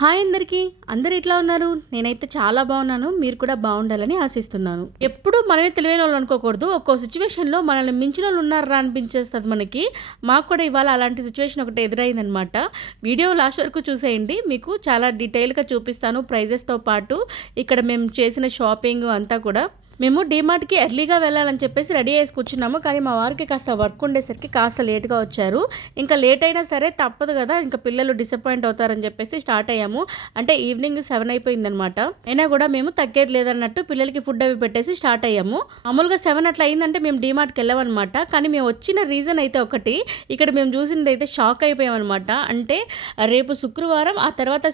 Hi అందరికీ. అందరు ఎట్లా ఉన్నారు? నేనైతే చాలా బాగున్నాను. మీరు కూడా బాగుండాలని ఆశిస్తున్నాను. ఎప్పుడు మనమే తెలివైన వాళ్ళు అనుకోకూడదు. ఒక్కో సిచ్యువేషన్లో మనల్ని మించిన వాళ్ళు ఉన్నారా అనిపించేస్తుంది మనకి. మాకు కూడా ఇవాళ అలాంటి సిచ్యువేషన్ ఒకటి ఎదురైందనమాట. వీడియో లాస్ట్ వరకు చూసేయండి. మీకు చాలా డీటెయిల్గా చూపిస్తాను ప్రైజెస్తో పాటు ఇక్కడ మేము చేసిన షాపింగ్ అంతా కూడా. మేము డీమార్ట్కి ఎర్లీగా వెళ్ళాలని చెప్పేసి రెడీ చేసి కూర్చున్నాము. కానీ మా వారికి కాస్త వర్క్ ఉండేసరికి కాస్త లేట్గా వచ్చారు. ఇంకా లేట్ అయినా సరే తప్పదు కదా, ఇంకా పిల్లలు డిసప్పాయింట్ అవుతారని చెప్పేసి స్టార్ట్ అయ్యాము. అంటే ఈవినింగ్ 7 అయిపోయిందనమాట. అయినా కూడా మేము తగ్గేది లేదన్నట్టు పిల్లలకి ఫుడ్ అవి పెట్టేసి స్టార్ట్ అయ్యాము. మామూలుగా 7 అట్లా అయిందంటే మేము డీమార్ట్కి వెళ్ళామన్నమాట. కానీ మేము వచ్చిన రీజన్ అయితే ఒకటి, ఇక్కడ మేము చూసింది అయితే షాక్ అయిపోయామన్నమాట. అంటే రేపు శుక్రవారం, ఆ తర్వాత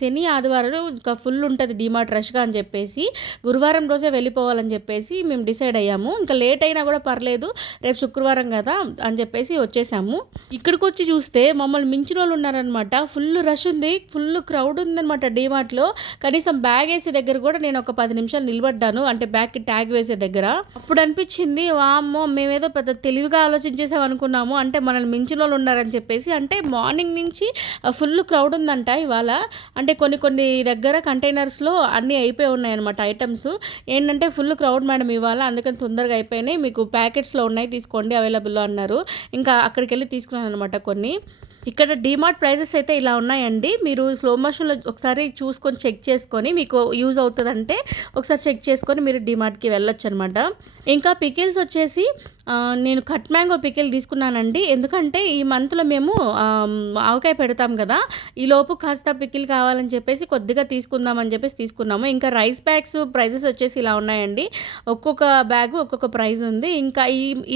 శని ఆదివారాలు ఇంకా ఫుల్ ఉంటుంది డీమార్ట్ రష్గా అని చెప్పేసి గురువారం రోజే వెళ్ళిపోవాలి అని చెప్పేసి మేము డిసైడ్ అయ్యాము. ఇంకా లేట్ అయినా కూడా పర్లేదు, రేపు శుక్రవారం కదా అని చెప్పేసి వచ్చేసాము. ఇక్కడికి వచ్చి చూస్తే మమ్మల్ని మించిన వాళ్ళు ఉన్నారనమాట. ఫుల్ రష్ ఉంది, ఫుల్ క్రౌడ్ ఉందనమాట డీమార్ట్లో. కనీసం బ్యాగ్ వేసే దగ్గర కూడా నేను ఒక 10 నిమిషాలు నిలబడ్డాను, అంటే బ్యాగ్కి ట్యాగ్ వేసే దగ్గర. అప్పుడు అనిపించింది, వామ్మో మేమేదో పెద్ద తెలివిగా ఆలోచించేసాం అనుకున్నాము, అంటే మనల్ని మించిన వాళ్ళు ఉన్నారని చెప్పేసి. అంటే మార్నింగ్ నుంచి ఫుల్ క్రౌడ్ ఉందంట ఇవాళ. అంటే కొన్ని దగ్గర కంటైనర్స్లో అన్నీ అయిపోయి ఉన్నాయి అనమాట ఐటమ్స్. ఏంటంటే ఫుల్ క్రౌడ్ మేడం ఇవాళ, అందుకని తొందరగా అయిపోయినాయి, మీకు ప్యాకెట్స్లో ఉన్నాయి తీసుకోండి అవైలబుల్లో అన్నారు. ఇంకా అక్కడికి వెళ్ళి తీసుకున్నాను అనమాట కొన్ని. ఇక్కడ డీమార్ట్ ప్రైజెస్ అయితే ఇలా ఉన్నాయండి. మీరు స్లో మోషన్లో ఒకసారి చూసుకొని చెక్ చేసుకొని మీకు యూజ్ అవుతుందంటే ఒకసారి చెక్ చేసుకొని మీరు డీమార్ట్కి వెళ్ళొచ్చు అనమాట. ఇంకా పికిల్స్ వచ్చేసి నేను కట్ మ్యాంగో పికిల్ తీసుకున్నానండి. ఎందుకంటే ఈ మంత్లో మేము ఆవకాయ పెడతాం కదా, ఈలోపు కాస్త పికిల్ కావాలని చెప్పేసి కొద్దిగా తీసుకుందామని చెప్పేసి తీసుకున్నాము. ఇంకా రైస్ బ్యాగ్స్ ప్రైజెస్ వచ్చేసి ఇలా ఉన్నాయండి. ఒక్కొక్క బ్యాగు ఒక్కొక్క ప్రైజ్ ఉంది. ఇంకా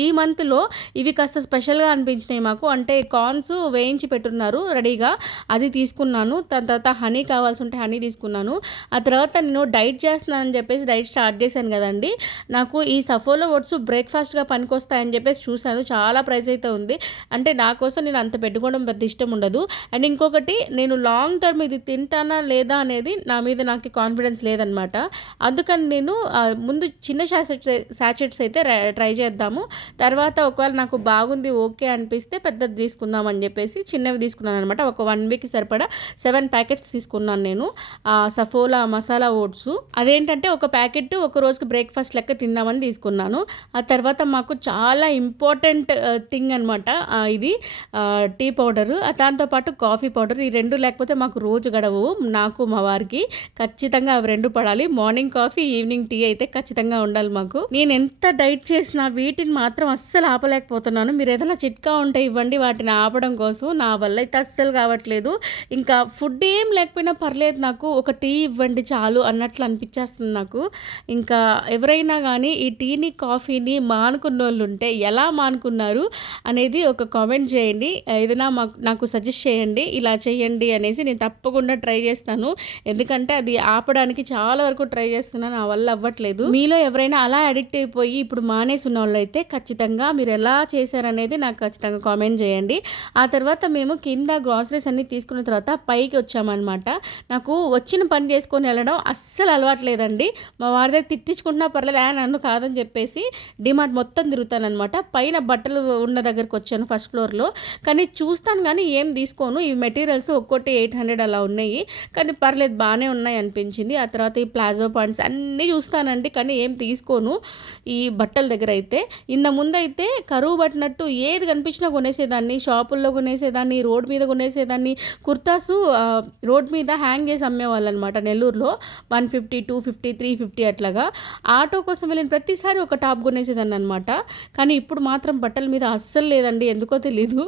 ఈ మంత్లో ఇవి కాస్త స్పెషల్గా అనిపించినాయి మాకు. అంటే కార్న్స్ వేయించి పెట్టున్నారు రెడీగా, అది తీసుకున్నాను. దాని తర్వాత హనీ కావాల్సి ఉంటే హనీ తీసుకున్నాను. ఆ తర్వాత నేను డైట్ చేస్తున్నానని చెప్పేసి డైట్ స్టార్ట్ చేశాను కదండి. నాకు ఈ సఫోలో ఓట్స్ బ్రేక్ఫాస్ట్గా పనికొస్తాయని చెప్పేసి చూశాను. చాలా ప్రైస్ అయితే ఉంది. అంటే నా కోసం నేను అంత పెట్టుకోవడం పెద్ద ఇష్టం ఉండదు. అండ్ ఇంకొకటి, నేను లాంగ్ టర్మ్ ఇది తింటానా లేదా అనేది నా మీద నాకు కాన్ఫిడెన్స్ లేదనమాట. అందుకని నేను ముందు చిన్న శాచెట్స్ అయితే ట్రై చేద్దాము, తర్వాత ఒకవేళ నాకు బాగుంది ఓకే అనిపిస్తే పెద్దది తీసుకుందామని చెప్పేసి చిన్నవి తీసుకున్నాను అనమాట. ఒక 1 వీక్ సరిపడా 7 ప్యాకెట్స్ తీసుకున్నాను నేను సఫోలా మసాలా ఓట్స్. అదేంటంటే ఒక ప్యాకెట్ ఒక రోజుకి బ్రేక్ఫాస్ట్ లెక్క తిందామని తీసుకున్నాను. ఆ తర్వాత మాకు చాలా ఇంపార్టెంట్ థింగ్ అనమాట ఇది టీ పౌడరు, దాంతోపాటు కాఫీ పౌడర్. ఈ 2 లేకపోతే మాకు రోజు గడవు. నాకు మా వారికి ఖచ్చితంగా అవి 2 పడాలి. మార్నింగ్ కాఫీ, ఈవినింగ్ టీ అయితే ఖచ్చితంగా ఉండాలి మాకు. నేను ఎంత డైట్ చేసినా వీటిని మాత్రం అస్సలు ఆపలేకపోతున్నాను. మీరు ఏదైనా చిట్కా ఉంటే ఇవ్వండి వాటిని ఆపడం కోసం. నా వల్ల అయితే అస్సలు కావట్లేదు. ఇంకా ఫుడ్ ఏం లేకపోయినా పర్లేదు, నాకు ఒక టీ ఇవ్వండి చాలు అన్నట్లు అనిపించేస్తుంది నాకు. ఇంకా ఎవరైనా కానీ ఈ టీని కాఫీని మానుకున్న వాళ్ళు ఉంటే ఎలా మానుకున్నారు అనేది ఒక కామెంట్ చేయండి. ఏదైనా నాకు సజెస్ట్ చేయండి, ఇలా చేయండి అనేసి. నేను తప్పకుండా ట్రై చేస్తాను. ఎందుకంటే అది ఆపడానికి చాలా వరకు ట్రై చేస్తున్నాను, నా వల్ల అవ్వట్లేదు. మీలో ఎవరైనా అలా అడిక్ట్ అయిపోయి ఇప్పుడు మానేసి ఉన్న వాళ్ళు అయితే ఖచ్చితంగా మీరు ఎలా చేశారనేది నాకు ఖచ్చితంగా కామెంట్ చేయండి. ఆ తర్వాత మేము కింద గ్రాసరీస్ అన్నీ తీసుకున్న తర్వాత పైకి వచ్చామన్నమాట. నాకు వచ్చిన పని చేసుకొని వెళ్ళడం అస్సలు అలవాట్లేదండి. మా వారిదే తిట్టించుకుంటున్నా పర్లేదు, నన్ను కాదని చెప్పేసి డిమార్ట్ మొత్తం తిరుగుతానమాట. పైన బట్టలు ఉన్న దగ్గరకు వచ్చాను ఫస్ట్ ఫ్లోర్లో. కానీ చూస్తాను కానీ ఏం తీసుకోను. ఈ మెటీరియల్స్ ఒక్కోటి 800 అలా ఉన్నాయి, కానీ పర్లేదు బాగానే ఉన్నాయి అనిపించింది. ఆ తర్వాత ఈ ప్లాజో పాయింట్స్ అన్నీ చూస్తానండి, కానీ ఏం తీసుకోను ఈ బట్టల దగ్గర అయితే. ముందైతే కరువు పట్టినట్టు ఏది కనిపించినా కొనేసేదాన్ని. షాపుల్లో కొనేసేదాన్ని, రోడ్ మీద కొనేసేదాన్ని. కుర్తాసు రోడ్ మీద హ్యాంగ్ చేసి అమ్మేవాళ్ళు అనమాట నెల్లూరులో. 150, 250, 350 అట్లాగా. ఆటో కోసం వెళ్ళిన ప్రతిసారి ఒక టాప్ కొనేసేదాన్ని అనమాట. కానీ ఇప్పుడు మాత్రం బట్టల మీద అస్సలు లేదండి, ఎందుకో తెలీదు.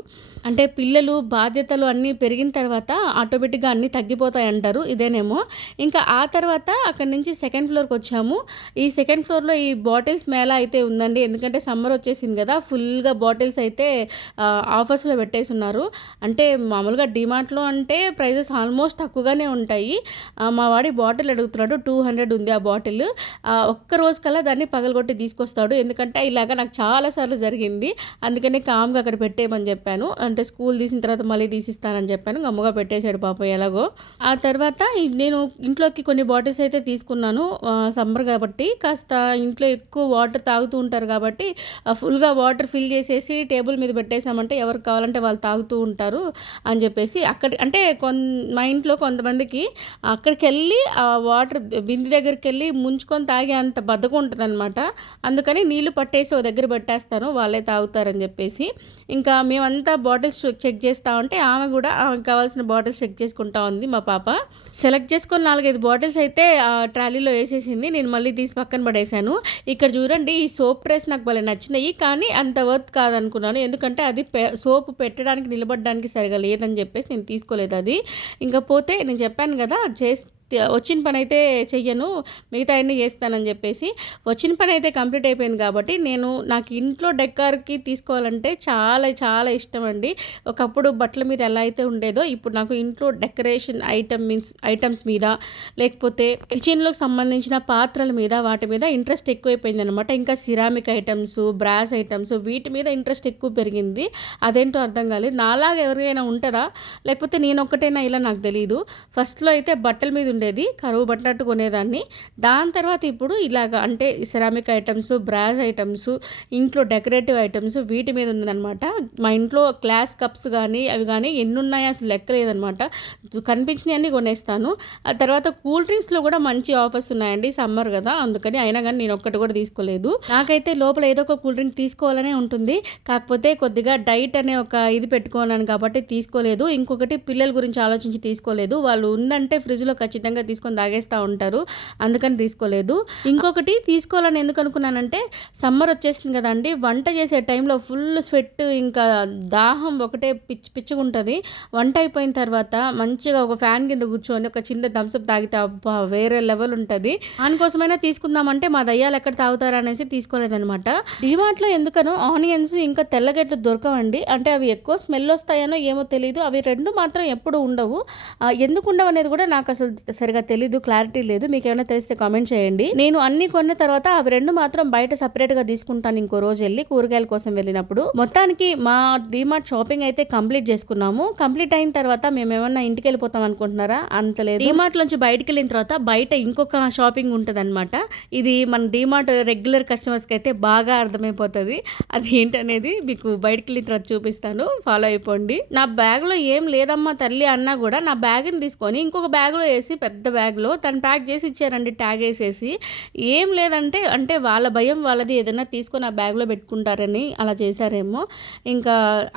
అంటే పిల్లలు బాధ్యతలు అన్నీ పెరిగిన తర్వాత ఆటోమేటిక్గా అన్నీ తగ్గిపోతాయి అంటారు, ఇదేనేమో. ఇంకా ఆ తర్వాత అక్కడి నుంచి సెకండ్ ఫ్లోర్కి వచ్చాము. ఈ సెకండ్ ఫ్లోర్లో ఈ బాటిల్స్ మేళా అయితే ఉందండి. ఎందుకంటే సమ్మర్ వచ్చేసింది కదా, ఫుల్గా బాటిల్స్ అయితే ఆఫర్స్లో పెట్టేసి ఉన్నారు. అంటే మామూలుగా డిమార్ట్లో అంటే ప్రైజెస్ ఆల్మోస్ట్ తక్కువగానే ఉంటాయి. మా వాడి బాటిల్ అడుగుతున్నాడు, 200 ఉంది ఆ బాటిల్. ఒక్క రోజు కల్లా దాన్ని పగలగొట్టి తీసుకొస్తాడు. ఎందుకంటే ఇలాగ నాకు చాలాసార్లు జరిగింది. అందుకనే కామ్గా అక్కడ పెట్టేయమని చెప్పాను. అంటే స్కూల్ తీసిన తర్వాత మళ్ళీ తీసిస్తానని చెప్పాను. గమ్ముగా పెట్టేశాడు పాపం ఎలాగో. ఆ తర్వాత నేను ఇంట్లోకి కొన్ని బాటిల్స్ అయితే తీసుకున్నాను. సమ్మర్ కాబట్టి కాస్త ఇంట్లో ఎక్కువ వాటర్ తాగుతూ ఉంటారు కాబట్టి ఫుల్గా వాటర్ ఫిల్ చేసేసి టేబుల్ మీద పెట్టేసామంటే ఎవరికి కావాలంటే వాళ్ళు తాగుతూ ఉంటారు అని చెప్పేసి అంటే మా ఇంట్లో కొంతమందికి అక్కడికి వెళ్ళి ఆ వాటర్ బిందె దగ్గరికి వెళ్ళి ముంచుకొని తాగే అంత బద్ధకం ఉంటుంది అనమాట. అందుకని నీళ్లు పట్టేసి ఒక దగ్గర పెట్టేస్తాను, వాళ్ళే తాగుతారని చెప్పేసి. ఇంకా మేమంతా బాటిల్స్ చెక్ చేస్తూ ఉంటే ఆమె కూడా ఆమెకు కావాల్సిన బాటిల్స్ చెక్ చేసుకుంటా ఉంది. మా పాప సెలెక్ట్ చేసుకొని 4-5 బాటిల్స్ అయితే ట్రాలీలో వేసేసింది. నేను మళ్ళీ తీసి పక్కన పడేశాను. ఇక్కడ చూడండి, ఈ సోప్ ట్రేస్ నాకు భలే నచ్చినాయి, కానీ అంత వర్త్ కాదనుకున్నాను. ఎందుకంటే అది సోపు పెట్టడానికి నిలబడడానికి సరిగా లేదని చెప్పేసి నేను తీసుకోలేదు అది. ఇంకా పోతే నేను చెప్పాను కదా, వచ్చిన పని అయితే చెయ్యను, మిగతా అన్నీ చేస్తానని చెప్పేసి. వచ్చిన పని అయితే కంప్లీట్ అయిపోయింది కాబట్టి నాకు ఇంట్లో డెకార్కి తీసుకోవాలంటే చాలా చాలా ఇష్టం అండి. ఒకప్పుడు బట్టల మీద ఎలా అయితే ఉండేదో ఇప్పుడు నాకు ఇంట్లో డెకరేషన్ ఐటమ్స్ మీద, లేకపోతే కిచెన్లోకి సంబంధించిన పాత్రల మీద, వాటి మీద ఇంట్రెస్ట్ ఎక్కువైపోయింది అనమాట. ఇంకా సిరామిక్ ఐటమ్స్, బ్రాస్ ఐటమ్స్, వీటి మీద ఇంట్రెస్ట్ ఎక్కువ పెరిగింది. అదేంటో అర్థం కాలేదు. నాలాగా ఎవరికైనా ఉంటుందా లేకపోతే నేను ఒక్కటైనా ఇలా నాకు తెలియదు. ఫస్ట్లో అయితే బట్టల మీద ఉండేది, కరువు పట్టినట్టు కొనేదాన్ని. దాని తర్వాత ఇప్పుడు ఇలాగ అంటే సెరామిక్ ఐటమ్స్, బ్రాస్ ఐటమ్స్, ఇంట్లో డెకరేటివ్ ఐటమ్స్, వీటి మీద ఉందన్నమాట. మా ఇంట్లో గ్లాస్ కప్స్ కానీ అవి కానీ ఎన్ని ఉన్నాయో అసలు లెక్కలేదనమాట. కనిపించినవి అన్నీ కొనేస్తాను. ఆ తర్వాత కూల్ డ్రింక్స్లో కూడా మంచి ఆఫర్స్ ఉన్నాయండి, సమ్మర్ కదా, అందుకని. అయినా కానీ నేను ఒక్కటి కూడా తీసుకోలేదు. నాకైతే లోపల ఏదో ఒక కూల్ డ్రింక్ తీసుకోవాలనే ఉంటుంది, కాకపోతే కొద్దిగా డైట్ అనే ఒక ఇది పెట్టుకున్నాను కాబట్టి తీసుకోలేదు. ఇంకొకటి పిల్లల గురించి ఆలోచించి తీసుకోలేదు. వాళ్ళు ఉందంటే ఫ్రిడ్జ్లో ఖచ్చితంగా తీసుకొని తాగేస్తూ ఉంటారు, అందుకని తీసుకోలేదు. ఇంకొకటి తీసుకోవాలని ఎందుకు అనుకున్నానంటే, సమ్మర్ వచ్చేసింది కదండి, వంట చేసే టైంలో ఫుల్ స్వెట్, ఇంకా దాహం ఒకటే పిచ్చుగా ఉంటుంది. వంట అయిపోయిన తర్వాత మంచిగా ఒక ఫ్యాన్ కింద కూర్చొని ఒక చిన్న థమ్స్అప్ తాగితే అబ్బా వేరే లెవెల్ ఉంటుంది. దానికోసమైనా తీసుకుందామంటే మా దయ్యాలు ఎక్కడ తాగుతారు అనేసి తీసుకోలేదనమాట. డిమార్ట్లో ఎందుకనో ఆనియన్స్ ఇంకా తెల్లగడ్డలు దొరకవండి. అంటే అవి ఎక్కువ స్మెల్ వస్తాయనో ఏమో తెలియదు. అవి రెండు మాత్రం ఎప్పుడు ఉండవు. ఎందుకు ఉండవు అనేది కూడా నాకు అసలు సరిగా తెలీదు, క్లారిటీ లేదు. మీకు ఏమైనా తెలిస్తే కామెంట్ చేయండి. నేను అన్ని కొన్న తర్వాత అవి రెండు మాత్రం బయట సపరేట్గా తీసుకుంటాను ఇంకో రోజు వెళ్ళి, కూరగాయల కోసం వెళ్ళినప్పుడు. మొత్తానికి మా డిమార్ట్ షాపింగ్ అయితే కంప్లీట్ చేసుకున్నాము. కంప్లీట్ అయిన తర్వాత మేము ఏమన్నా ఇంటికి వెళ్ళిపోతాం అనుకుంటున్నారా? అంత లేదు. డిమార్ట్ నుంచి బయటకు వెళ్ళిన తర్వాత బయట ఇంకొక షాపింగ్ ఉంటుంది అనమాట. ఇది మన డిమార్ట్ రెగ్యులర్ కస్టమర్స్కి అయితే బాగా అర్థమైపోతుంది. అది ఏంటనేది మీకు బయటకు వెళ్ళిన తర్వాత చూపిస్తాను, ఫాలో అయిపోండి. నా బ్యాగ్లో ఏం లేదమ్మా తల్లి అన్నా కూడా నా బ్యాగ్ని తీసుకొని ఇంకొక బ్యాగ్లో వేసి, పెద్ద బ్యాగ్లో తను ప్యాక్ చేసి ఇచ్చారండి, ట్యాగ్ వేసేసి. ఏం లేదంటే అంటే వాళ్ళ భయం వాళ్ళది, ఏదైనా తీసుకొని ఆ బ్యాగ్లో పెట్టుకుంటారని అలా చేశారేమో. ఇంకా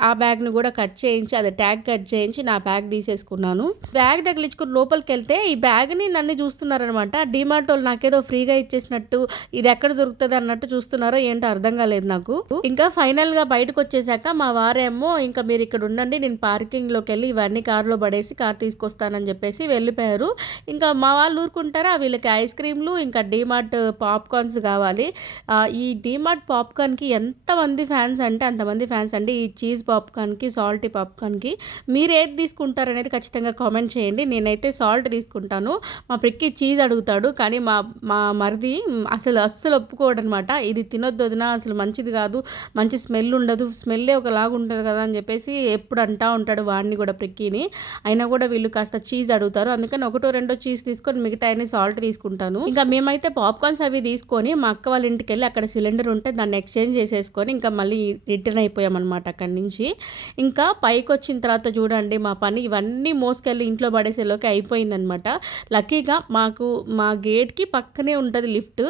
ఆ బ్యాగ్ని కూడా కట్ చేయించి, అది ట్యాగ్ కట్ చేయించి నా బ్యాగ్ తీసేసుకున్నాను. బ్యాగ్ తగిలించుకుని లోపలికి వెళ్తే ఈ బ్యాగ్ని నన్ను చూస్తున్నారనమాట. డిమార్ట్ వాళ్ళు నాకేదో ఫ్రీగా ఇచ్చేసినట్టు, ఇది ఎక్కడ దొరుకుతుంది అన్నట్టు చూస్తున్నారో ఏంటో అర్థం కాలేదు నాకు. ఇంకా ఫైనల్గా బయటకు వచ్చేసాక మా వారేమో ఇంకా మీరు ఇక్కడ ఉండండి, నేను పార్కింగ్లోకి వెళ్ళి ఇవన్నీ కారులో పడేసి కార్ తీసుకొస్తానని చెప్పేసి వెళ్ళిపోయారు. ఇంకా మా వాళ్ళు ఊరుకుంటారా, వీళ్ళకి ఐస్ క్రీమ్లు ఇంకా డీమార్ట్ పాప్కార్న్స్ కావాలి. ఈ డీమార్ట్ పాప్కార్న్కి ఎంతమంది ఫ్యాన్స్ అంటే అంతమంది ఫ్యాన్స్ అండి. ఈ చీజ్ పాప్కార్న్కి, సాల్టీ పాప్కార్న్కి మీరు ఏది తీసుకుంటారు అనేది ఖచ్చితంగా కామెంట్ చేయండి. నేనైతే సాల్ట్ తీసుకుంటాను. మా ప్రిక్కి చీజ్ అడుగుతాడు, కానీ మా మరిది అస్సలు ఒప్పుకోడు అనమాట. ఇది తినొద్దు వదినా, అసలు మంచిది కాదు, మంచి స్మెల్ ఉండదు, స్మెల్లే ఒకలాగా ఉంటుంది కదా అని చెప్పేసి ఎప్పుడు అంటూ ఉంటాడు వాడిని కూడా, ప్రిక్కిని. అయినా కూడా వీళ్ళు కాస్త చీజ్ అడుగుతారు, అందుకని ఒకటో రెండో చీజ్ తీసుకొని మిగతా అన్ని సాల్ట్ తీసుకుంటాను. ఇంకా మేమైతే పాప్కార్న్స్ అవి తీసుకొని మా అక్క వాళ్ళ ఇంటికి వెళ్ళి అక్కడ సిలిండర్ ఉంటే దాన్ని ఎక్స్చేంజ్ చేసేసుకొని ఇంకా మళ్ళీ రిటర్న్ అయిపోయామన్నమాట అక్కడి నుంచి. ఇంకా పైకి వచ్చిన తర్వాత చూడండి మా పని ఇవన్నీ మోసుకెళ్ళి ఇంట్లో పడేసేలోకి అయిపోయిందనమాట. లక్కీగా మా గేట్కి పక్కనే ఉంటుంది లిఫ్ట్,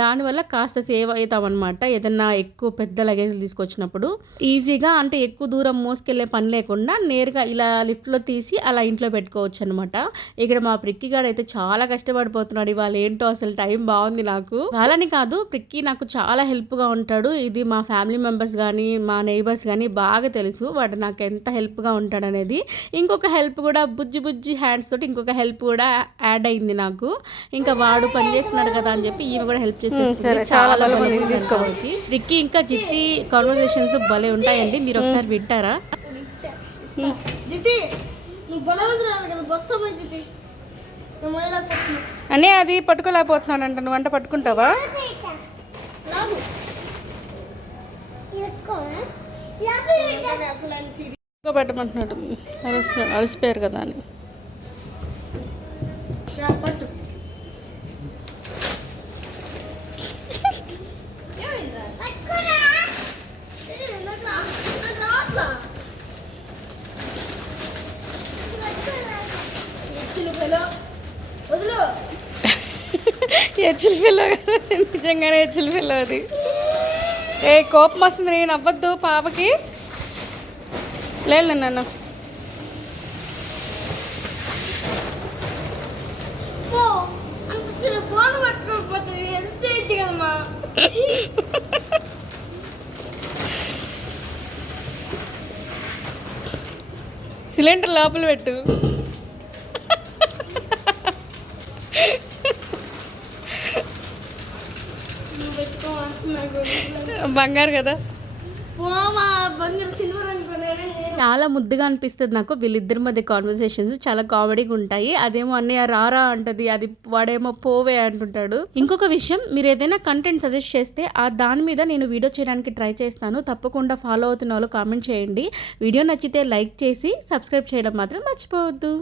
దానివల్ల కాస్త సేవ్ అవుతామన్నమాట. ఏదన్నా ఎక్కువ పెద్ద లగేజ్లు తీసుకొచ్చినప్పుడు ఈజీగా, అంటే ఎక్కువ దూరం మోసుకెళ్ళే పని లేకుండా నేరుగా ఇలా లిఫ్ట్లో తీసి అలా ఇంట్లో పెట్టుకోవచ్చు అనమాట. ఇక్కడ మా ప్రిక్కి గారు అయితే చాలా కష్టపడిపోతున్నాడు ఇవాళ. ఏంటో అసలు టైం బాగుంది నాకు. వాళ్ళని కాదు, ప్రిక్కి నాకు చాలా హెల్ప్గా ఉంటాడు. ఇది మా ఫ్యామిలీ మెంబర్స్ కానీ మా నైబర్స్ కానీ బాగా తెలుసు వాడు నాకు ఎంత హెల్ప్గా ఉంటాడు అనేది. ఇంకొక హెల్ప్ కూడా బుజ్జి హ్యాండ్స్ తోటి ఇంకొక హెల్ప్ కూడా యాడ్ అయింది నాకు. ఇంకా వాడు పని చేస్తున్నాడు కదా అని చెప్పి ఈమె కూడా హెల్ప్ చేసేస్తుంది. చాలా తీసుకోవాలి. ప్రిక్కి ఇంకా జిత్తి కాన్వర్సేషన్స్ భలే ఉంటాయండి, మీరు ఒకసారి వింటారా? అనే అది పట్టుకోలేకపోతున్నానంట, నువ్వు వంట పట్టుకుంటావా? పెట్టమంటున్నాడు, అలసిపోయారు కదా అని. హెచ్ఎల్ పిల్ల కదా, నిజంగానే హెచ్ఎల్ పిల్ల అది. కోపం వస్తుంది, నేను అవ్వద్దు పాపకి. లేదు నన్ను ఫోన్ పట్టుకోకపోతే హెల్ప్ చేయొచ్చు కదమ్మా. సిలిండర్ లోపల పెట్టు. బంగారు కదా, చాలా ముద్దుగా అనిపిస్తుంది నాకు. వీళ్ళిద్దరి మధ్య కాన్వర్సేషన్స్ చాలా కామెడీగా ఉంటాయి. అదేమో అన్నయ్య రారా అంటది, అది వాడేమో పోవే అంటుంటాడు. ఇంకొక విషయం, మీరు ఏదైనా కంటెంట్ సజెస్ట్ చేస్తే దాని మీద నేను వీడియో చేయడానికి ట్రై చేస్తాను. తప్పకుండా ఫాలో అవుతున్న వాళ్ళు కామెంట్ చేయండి. వీడియో నచ్చితే లైక్ చేసి సబ్స్క్రైబ్ చేయడం మాత్రం మర్చిపోవద్దు.